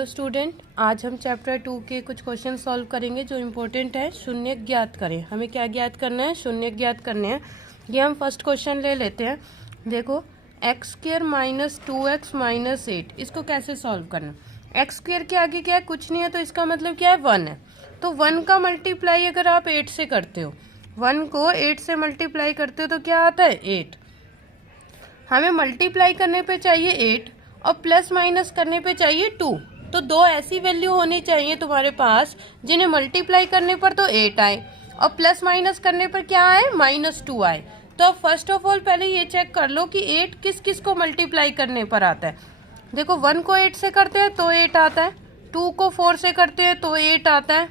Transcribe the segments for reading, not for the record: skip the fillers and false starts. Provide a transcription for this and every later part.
Hello student, आज हम chapter 2 के कुछ क्वेश्चन सॉल्व करेंगे जो इम्पोर्टेंट है। शून्य ज्ञात करें। हमें क्या ज्ञात करना है? शून्य ज्ञात करने हैं। ये हम फर्स्ट क्वेश्चन ले लेते हैं। देखो, x square minus 2x minus 8, इसको कैसे सॉल्व करना? एक्स स्क्वेयर के आगे क्या है? कुछ नहीं है, तो इसका मतलब क्या है? 1 है। तो 1 का मल्टीप्लाई अगर आप 8 से करते हो, 1 को 8 से मल्टीप्लाई करते हो तो क्या आता है? 8। हमें मल्टीप्लाई करने पे चाहिए 8 और प्लस माइनस करने पे चाहिए 2। तो दो ऐसी वैल्यू होनी चाहिए तुम्हारे पास जिन्हें मल्टीप्लाई करने पर तो 8 आए और प्लस माइनस करने पर क्या आए? -2 आए। तो फर्स्ट ऑफ ऑल पहले ये चेक कर लो कि 8 किस किस को मल्टीप्लाई करने पर आता है। देखो, 1 को 8 से करते हैं तो 8 आता है, 2 को 4 से करते हैं तो 8 आता है,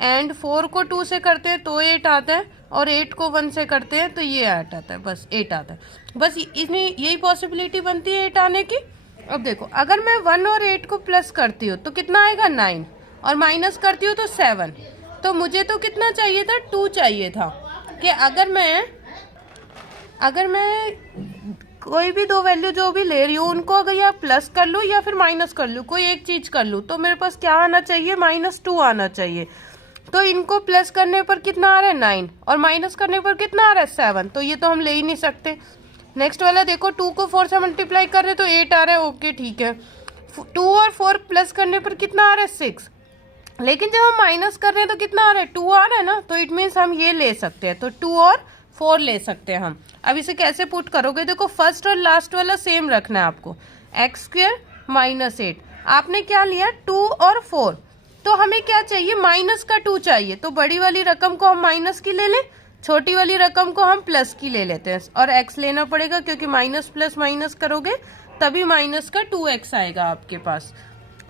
एंड 4 को 2 से करते हैं तो 8 आता है, और 8 को 1 से करते हैं तो ये 8 आता है। बस 8 आता है। बस इसमें यही पॉसिबिलिटी बनती है 8 आने की। अब देखो, अगर मैं 1 और 8 को प्लस करती हूँ तो कितना आएगा? 9, और माइनस करती हूँ तो 7। तो मुझे तो कितना चाहिए था? 2 चाहिए था। कि अगर मैं कोई भी दो वैल्यू जो भी ले रही हूँ उनको अगर या प्लस कर लूँ या फिर माइनस कर लूँ, कोई एक चीज कर लूँ, तो मेरे पास क्या आना चाहिए? -2 आना चाहिए। तो इनको प्लस करने पर कितना आ रहा है? 9, और माइनस करने पर कितना आ रहा है? 7। तो ये तो हम ले ही नहीं सकते। नेक्स्ट वाला देखो, 2 को 4 से मल्टीप्लाई कर रहे तो 8 आ रहा है। ओके, ठीक है। 2 और 4 प्लस करने पर कितना आ रहा है? 6। लेकिन जब हम माइनस कर रहे हैं तो कितना आ रहा है? 2 आ रहा है ना। तो इट मीन्स हम ये ले सकते हैं। तो 2 और 4 ले सकते हैं हम। अब इसे कैसे पुट करोगे? देखो, फर्स्ट और लास्ट वाला सेम रखना है आपको। एक्स स्क्वेयर माइनस 8, आपने क्या लिया? 2 और 4। तो हमें क्या चाहिए? माइनस का 2 चाहिए। तो बड़ी वाली रकम को हम माइनस की ले लें, छोटी वाली रकम को हम प्लस की ले लेते हैं, और x लेना पड़ेगा क्योंकि माइनस प्लस माइनस करोगे तभी माइनस का 2x आएगा आपके पास।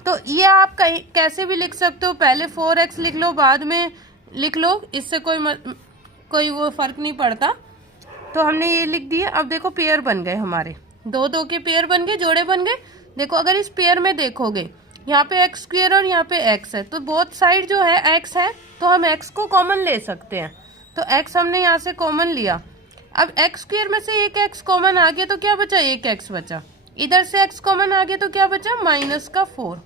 तो ये आप कैसे भी लिख सकते हो। पहले 4x लिख लो, बाद में लिख लो, इससे कोई वो फर्क नहीं पड़ता। तो हमने ये लिख दिया। अब देखो, पेयर बन गए हमारे, 2 के पेयर बन गए, जोड़े बन गए। देखो, अगर इस पेयर में देखोगे, यहाँ पे एक्स स्क्वेयर और यहाँ पे x है, तो बोथ साइड जो है x है, तो हम x को कॉमन ले सकते हैं। तो x हमने यहाँ से कॉमन लिया। अब एक्स स्क्वेयर में से एक x कॉमन आ गया तो क्या बचा? एक x बचा। इधर से x कॉमन आ गया तो क्या बचा? -4।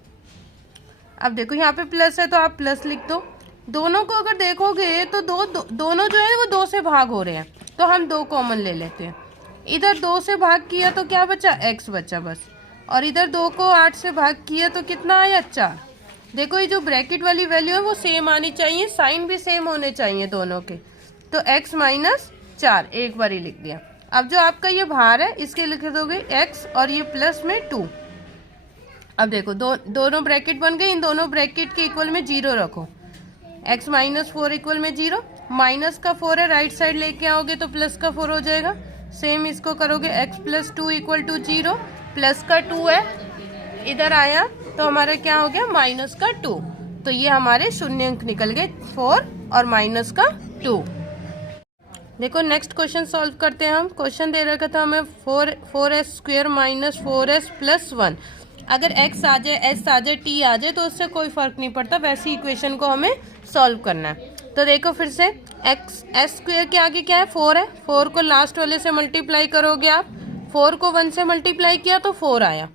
अब देखो, यहाँ पे प्लस है तो आप प्लस लिख दो। दोनों को अगर देखोगे तो दोनों जो है वो 2 से भाग हो रहे हैं, तो हम 2 कॉमन ले लेते हैं। इधर 2 से भाग किया तो क्या बचा? x बचा बस। और इधर 2 को 8 से भाग किया तो कितना आया? 4। देखो, ये जो ब्रैकेट वाली वैल्यू है वो सेम आनी चाहिए, साइन भी सेम होने चाहिए दोनों के। तो x - 4 एक बार ही लिख दिया। अब जो आपका ये भार है इसके लिख दोगे x और ये प्लस में 2। अब देखो, दोनों ब्रैकेट बन गए। इन दोनों ब्रैकेट के इक्वल में 0 रखो। x - 4 इक्वल में 0। माइनस का 4 है, राइट साइड लेके आओगे तो प्लस का 4 हो जाएगा। सेम इसको करोगे, x + 2 = 0, प्लस का 2 है, इधर आया तो हमारा क्या हो गया? -2। तो ये हमारे शून्य अंक निकल गए, 4 और -2। देखो, नेक्स्ट क्वेश्चन सॉल्व करते हैं हम। क्वेश्चन दे रखा था हमें 4s² - 4s + 1। अगर x आ जाए, s आ जाए, t आ जाए तो उससे कोई फर्क नहीं पड़ता, वैसी इक्वेशन को हमें सॉल्व करना है। तो देखो, फिर से s² के आगे क्या है? 4 है। 4 को लास्ट वाले से मल्टीप्लाई करोगे आप। 4 को 1 से मल्टीप्लाई किया तो 4 आया।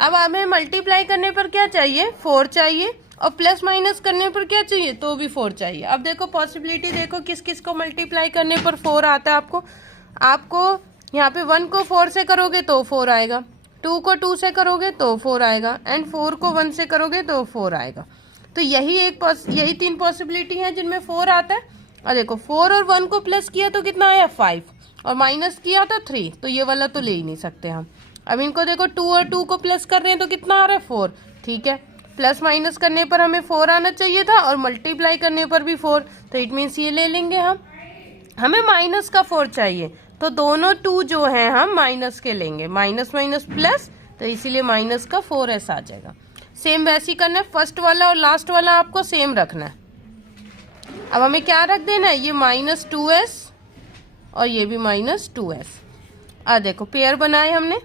अब हमें मल्टीप्लाई करने पर क्या चाहिए? 4 चाहिए, और प्लस माइनस करने पर क्या चाहिए? तो भी 4 चाहिए। अब देखो, पॉसिबिलिटी देखो किस किस को मल्टीप्लाई करने पर 4 आता है आपको यहाँ पे 1 को 4 से करोगे तो 4 आएगा, 2 को 2 से करोगे तो 4 आएगा, एंड 4 को 1 से करोगे तो 4 आएगा। तो यही 3 पॉसिबिलिटी है जिनमें 4 आता है। और देखो, 4 और 1 को प्लस किया तो कितना आया? 5, और माइनस किया तो 3। तो ये वाला तो ले ही नहीं सकते हम। अब इनको देखो, 2 और 2 को प्लस कर रहे हैं तो कितना आ रहा है? 4। ठीक है, प्लस माइनस करने पर हमें 4 आना चाहिए था, और मल्टीप्लाई करने पर भी 4। तो इट मीन्स ये ले लेंगे हम। हमें माइनस का 4 चाहिए, तो दोनों 2 जो हैं हम माइनस के लेंगे। माइनस माइनस प्लस, तो इसीलिए माइनस का 4s आ जाएगा। सेम वैसे ही करना है, फर्स्ट वाला और लास्ट वाला आपको सेम रखना है। अब हमें क्या रख देना है? ये -2s और ये भी -2s। अब देखो, पेयर बनाए हमने।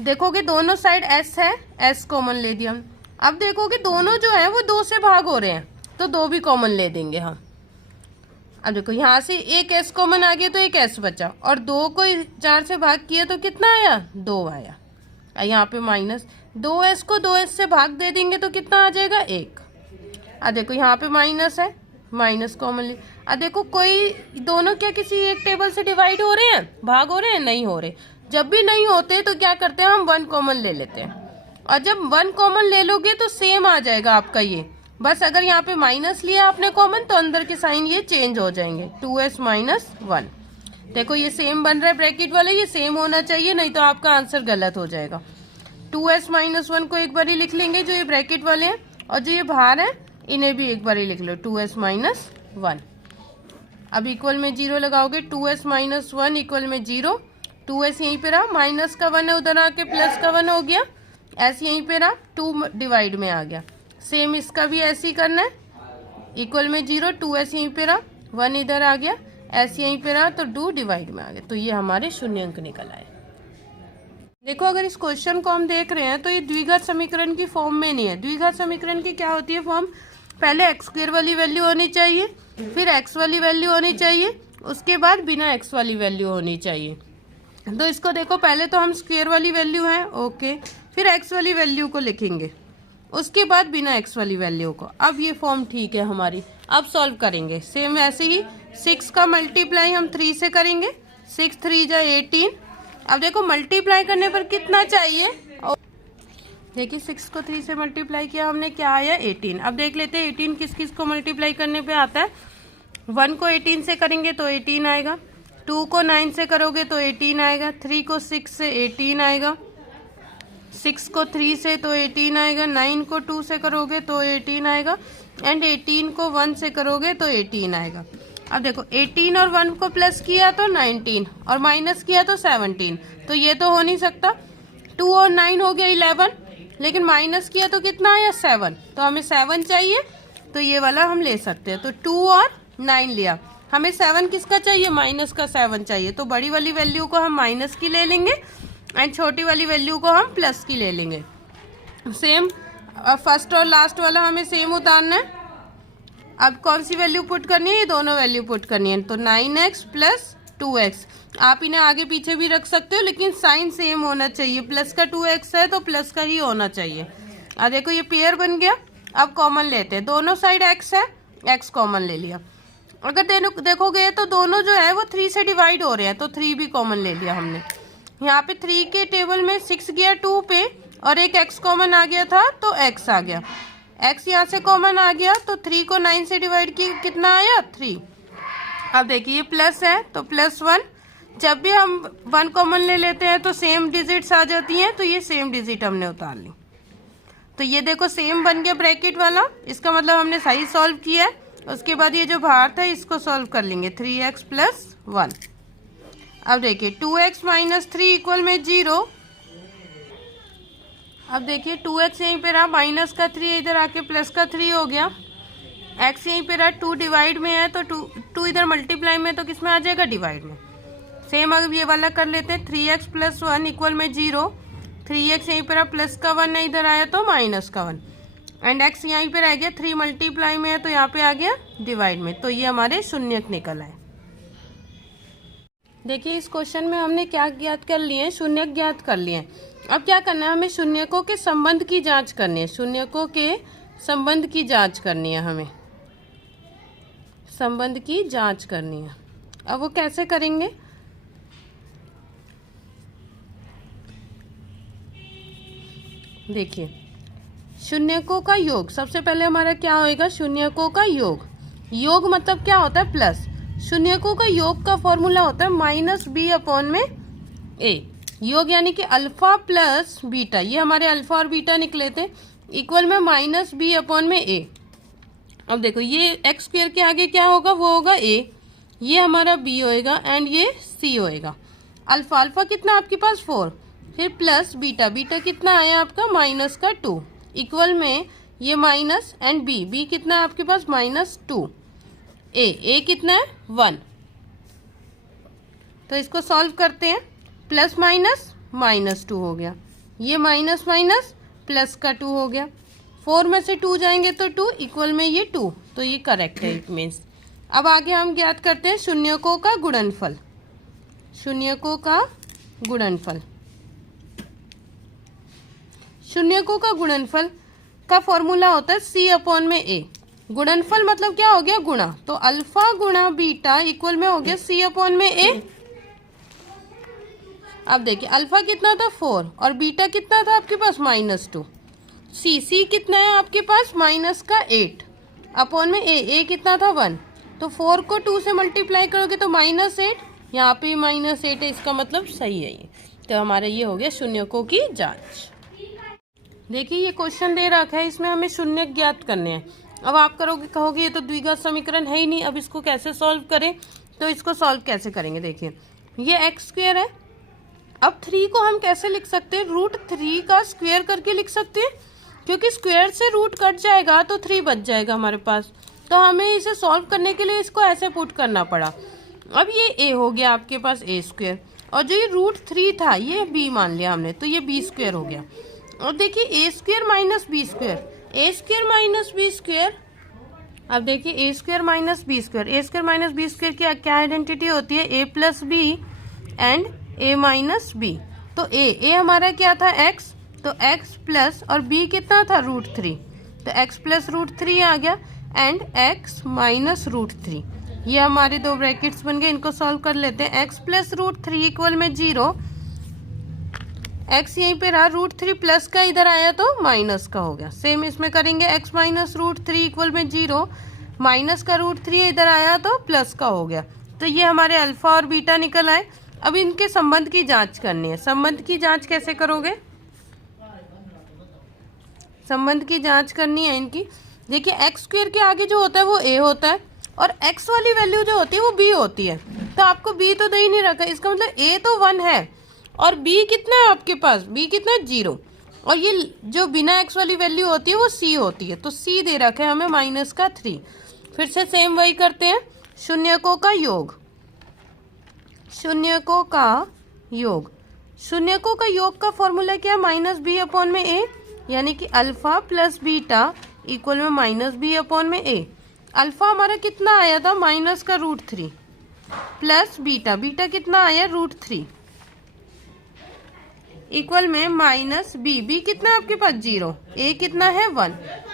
देखोगे दोनों साइड s है, s कॉमन ले दिया हम। अब देखोगे दोनों जो है वो 2 से भाग हो रहे हैं, तो 2 भी कॉमन ले देंगे हम। अब देखो, यहाँ से एक s कॉमन आ गया तो एक s बचा, और 2 को 4 से भाग किया तो कितना आया? 2 आया। यहाँ पे माइनस, 2s को 2s से भाग दे देंगे तो कितना आ जाएगा 1। अब देखो यहाँ पे माइनस है, माइनस कॉमन ले। अब देखो कोई दोनों क्या किसी एक टेबल से डिवाइड हो रहे हैं, भाग हो रहे हैं, नहीं हो रहे। जब भी नहीं होते तो क्या करते हैं हम 1 कॉमन ले लेते हैं, और जब 1 कॉमन ले लोगे तो सेम आ जाएगा आपका ये। बस अगर यहाँ पे माइनस लिया आपने कॉमन तो अंदर के साइन ये चेंज हो जाएंगे, 2s माइनस 1। देखो ये सेम बन रहा है ब्रैकेट वाला, ये सेम होना चाहिए, नहीं तो आपका आंसर गलत हो जाएगा। 2s माइनस 1 को एक बार ही लिख लेंगे जो ये ब्रैकेट वाले हैं, और जो ये बाहर है इन्हें भी एक बार ही लिख लो, 2s माइनस 1। अब इक्वल में 0 लगाओगे, 2s माइनस 1 इक्वल में 0। 2s यहीं पे रहा, माइनस का 1 है उधर आके प्लस का 1 हो गया, s यहीं पे रहा, 2 डिवाइड में आ गया। सेम इसका भी ऐसे ही करना है, इक्वल में 0, 2s यहीं पे रहा, 1 इधर आ गया, s यहीं पे रहा तो 2 डिवाइड में आ गया। तो ये हमारे शून्य अंक निकल आए। देखो अगर इस क्वेश्चन को हम देख रहे हैं तो ये द्विघात समीकरण की फॉर्म में नहीं है। द्विघात समीकरण की क्या होती है फॉर्म, पहले x² वाली वैल्यू होनी चाहिए, फिर x वाली वैल्यू होनी चाहिए, उसके बाद बिना x वाली वैल्यू होनी चाहिए। तो इसको देखो पहले तो हम स्क्वायर वाली वैल्यू है, ओके, फिर x वाली वैल्यू को लिखेंगे, उसके बाद बिना x वाली वैल्यू को। अब ये फॉर्म ठीक है हमारी। अब सॉल्व करेंगे सेम वैसे ही, 6 का मल्टीप्लाई हम 3 से करेंगे, 6 3 जा 18। अब देखो मल्टीप्लाई करने पर कितना चाहिए, देखिए 6 को 3 से मल्टीप्लाई किया हमने, क्या आया 18। अब देख लेते हैं 18 किस किस को मल्टीप्लाई करने पे आता है। 1 को 18 से करेंगे तो 18 आएगा, 2 को 9 से करोगे तो 18 आएगा, 3 को 6 से 18 आएगा, 6 को 3 से तो 18 आएगा, 9 को 2 से करोगे तो 18 आएगा, एंड 18 को 1 से करोगे तो 18 आएगा। अब देखो 18 और 1 को प्लस किया तो 19 और माइनस किया तो 17, तो ये तो हो नहीं सकता। 2 और 9 हो गया 11, लेकिन माइनस किया तो कितना आया 7, तो हमें 7 चाहिए, तो ये वाला हम ले सकते हैं। तो 2 और 9 लिया, हमें 7 किसका चाहिए, माइनस का 7 चाहिए। तो बड़ी वाली वैल्यू को हम माइनस की ले लेंगे एंड छोटी वाली वैल्यू को हम प्लस की ले लेंगे। सेम फर्स्ट और लास्ट वाला हमें सेम उतारना है। अब कौन सी वैल्यू पुट करनी है, ये दोनों वैल्यू पुट करनी है। तो 9x प्लस 2x, आप इन्हें आगे पीछे भी रख सकते हो, लेकिन साइन सेम होना चाहिए। प्लस का 2x है तो प्लस का ही होना चाहिए। अब देखो ये पेयर बन गया। अब कॉमन लेते हैं, दोनों साइड x है, x कॉमन ले लिया। अगर देखोगे तो दोनों जो है वो 3 से डिवाइड हो रहे हैं, तो 3 भी कॉमन ले लिया हमने। यहाँ पे 3 के टेबल में 6 गया 2 पे, और एक x कॉमन आ गया था तो x आ गया, x यहाँ से कॉमन आ गया, तो 3 को 9 से डिवाइड किया कितना आया 3। अब देखिए ये प्लस है तो +1, जब भी हम 1 कॉमन ले लेते हैं तो सेम डिजिट्स आ जाती हैं, तो ये सेम डिजिट हमने उतार ली। तो ये देखो सेम बन गया ब्रैकेट वाला, इसका मतलब हमने सही सॉल्व किया है। उसके बाद ये जो बाहर था इसको सॉल्व कर लेंगे, 3x प्लस 1। अब देखिए 2x माइनस 3 इक्वल में 0। अब देखिए 2x यहीं पे रहा, माइनस का 3 इधर आके प्लस का 3 हो गया, x यहीं पे रहा, 2 डिवाइड में है तो 2 इधर मल्टीप्लाई में, तो किस में आ जाएगा डिवाइड में। सेम अब ये वाला कर लेते हैं, 3x प्लस 1 इक्वल में 0। 3x यहीं पे रहा, प्लस का 1 है इधर आया तो माइनस का 1, एंड x यहीं पे रह गया, 3 मल्टीप्लाई में है तो यहाँ पे आ गया डिवाइड में। तो ये हमारे शून्यक निकल आए। देखिए इस क्वेश्चन में हमने क्या ज्ञात कर लिए, शून्यक ज्ञात कर लिए। अब क्या करना है, हमें शून्यकों के संबंध की जांच करनी है। शून्यकों के संबंध की जांच करनी है, हमें संबंध की जांच करनी है। अब वो कैसे करेंगे, देखिए शून्यकों का योग, सबसे पहले हमारा क्या होएगा, शून्यकों का योग। योग मतलब क्या होता है, प्लस। शून्यकों का योग का फॉर्मूला होता है -b/a। योग यानी कि अल्फा प्लस बीटा, ये हमारे अल्फा और बीटा निकले थे, इक्वल में -b/a। अब देखो ये एक्स स्क्वायर के आगे क्या होगा, वो होगा a, ये हमारा b होएगा एंड ये c होएगा। अल्फा अल्फा कितना आपके पास 4, फिर प्लस बीटा, बीटा कितना आया आपका माइनस का 2, इक्वल में ये माइनस एंड b कितना है आपके पास -2, a कितना है 1। तो इसको सॉल्व करते हैं, प्लस माइनस -2 हो गया, ये माइनस माइनस प्लस का 2 हो गया, 4 में से 2 जाएंगे तो 2, इक्वल में ये 2, तो ये करेक्ट है, इट मीन्स। अब आगे हम ज्ञात करते हैं शून्यकों का गुणनफल। शून्यकों का गुणनफल, शून्यकों का गुणनफल का फॉर्मूला होता है सी अपॉन में ए। गुणनफल मतलब क्या हो गया, गुणा। तो अल्फा गुणा बीटा इक्वल में हो गया सी अपॉन में ए। अब देखिए अल्फा कितना था 4 और बीटा कितना था आपके पास -2। सी कितना है आपके पास माइनस का 8 अपॉन में ए कितना था 1। तो 4 को 2 से मल्टीप्लाई करोगे तो -8, यहाँ पे -8 है, इसका मतलब सही है ये। तो हमारा ये हो गया शून्यकों की जांच। देखिए ये क्वेश्चन दे रखा है, इसमें हमें शून्य ज्ञात करने हैं। अब आप कहोगे ये तो द्विघात समीकरण है ही नहीं, अब इसको कैसे सॉल्व करें। तो इसको सॉल्व कैसे करेंगे, देखिए ये x² है। अब 3 को हम कैसे लिख सकते हैं, √3 का स्क्वायर करके लिख सकते हैं, क्योंकि स्क्वायर से रूट कट जाएगा तो 3 बच जाएगा हमारे पास। तो हमें इसे सॉल्व करने के लिए इसको ऐसे पुट करना पड़ा। अब ये a हो गया आपके पास a², और जो ये √3 था ये b मान लिया हमने, तो ये b² हो गया। और देखिए a² minus b², a² minus b²। अब देखिए a² माइनस b² की क्या आइडेंटिटी होती है, a plus B and a minus B. तो a हमारा क्या था x, तो x प्लस और b कितना था √3, तो x प्लस √3 आ गया एंड x माइनस √3। ये हमारे दो ब्रैकेट्स बन गए, इनको सॉल्व कर लेते हैं। x प्लस √3 इक्वल में 0, x यहीं पे रहा, √3 प्लस का इधर आया तो माइनस का हो गया। सेम इसमें करेंगे, x माइनस √3 इक्वल में 0, माइनस का √3 इधर आया तो प्लस का हो गया। तो ये हमारे अल्फा और बीटा निकल आए। अब इनके संबंध की जांच करनी है। संबंध की जांच कैसे करोगे, संबंध की जांच करनी है इनकी। देखिए x² के आगे जो होता है वो a होता है, और x वाली वैल्यू जो होती है वो b होती है। तो आपको b तो दे ही नहीं रखा, इसका मतलब a तो 1 है और b कितना है आपके पास, b कितना है 0, और ये जो बिना x वाली वैल्यू होती है वो c होती है। तो c दे रखा है हमें -3। फिर से सेम वही करते हैं, शून्यकों का योग। शून्यकों का योग, शून्यकों का योग का फॉर्मूला क्या है, -b अपॉन में a, यानी कि अल्फा प्लस बीटा इक्वल में -b अपॉन में a। अल्फा हमारा कितना आया था, माइनस का √3 प्लस बीटा कितना आया √3 इक्वल में -b कितना आपके पास 0, a कितना है 1।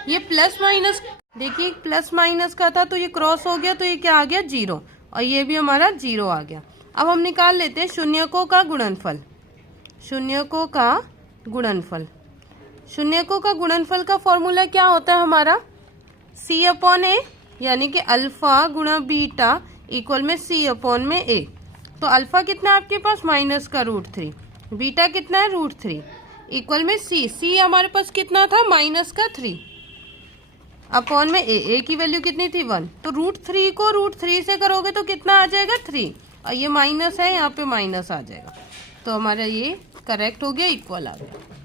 ये प्लस माइनस, देखिए प्लस माइनस का था तो ये क्रॉस हो गया, तो ये क्या आ गया 0, और ये भी हमारा 0 आ गया। अब हम निकाल लेते हैं शून्यकों का गुणनफल। शून्यकों का गुणनफल, शून्यकों का गुणनफल का फॉर्मूला क्या होता है हमारा, c अपॉन a, यानी कि अल्फा गुणा बीटा इक्वल में c अपॉन में a। तो अल्फा कितना है आपके पास माइनस का √3, बीटा कितना है √3 इक्वल में c हमारे पास कितना था -3 अपॉन में a की वैल्यू कितनी थी 1। तो √3 को √3 से करोगे तो कितना आ जाएगा 3, और ये माइनस है यहाँ पे माइनस आ जाएगा। तो हमारा ये करेक्ट हो गया, इक्वल आ गया।